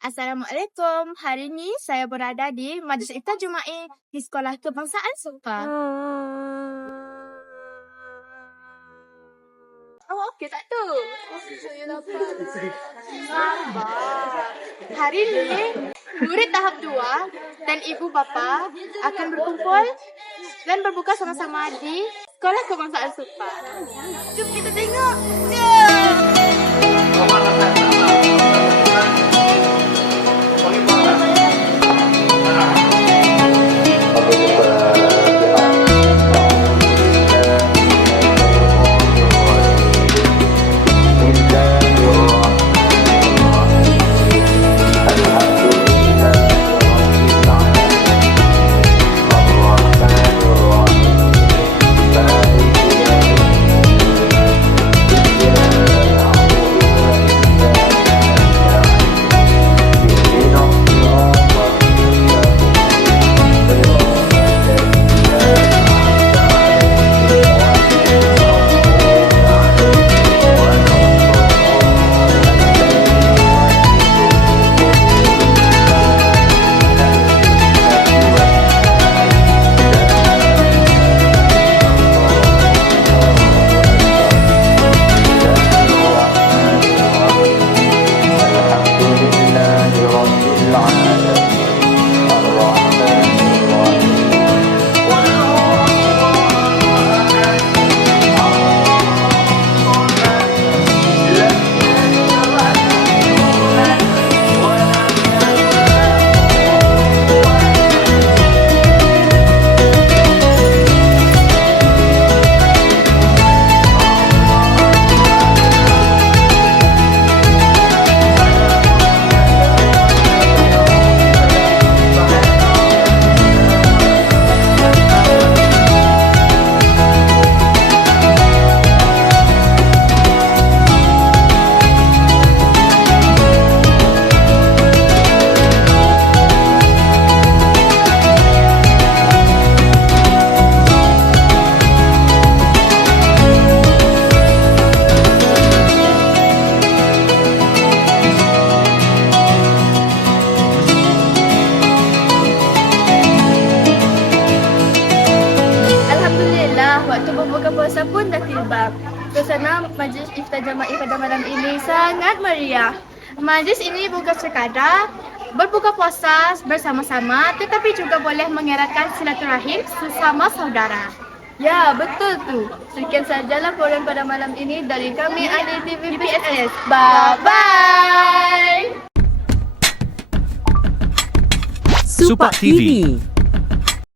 Assalamualaikum. Hari ini saya berada di Majlis Iftar Juma'i di Sekolah Kebangsaan Supa. Oh, okey tak tu? Saya dapat. Sabar. Hari ini, murid tahap 2 dan ibu bapa akan berkumpul dan berbuka sama-sama di Sekolah Kebangsaan Supa. Jom kita tengok. Waktu berbuka puasa pun dah tiba. Suasana Majlis Iftar Jama'i pada malam ini sangat meriah. Majlis ini bukan sekadar berbuka puasa bersama-sama, tetapi juga boleh mengeratkan silaturahim sesama saudara. Ya, betul tu. Sekian sajalah program pada malam ini dari kami ahli TV PSS. Bye-bye. Supa TV.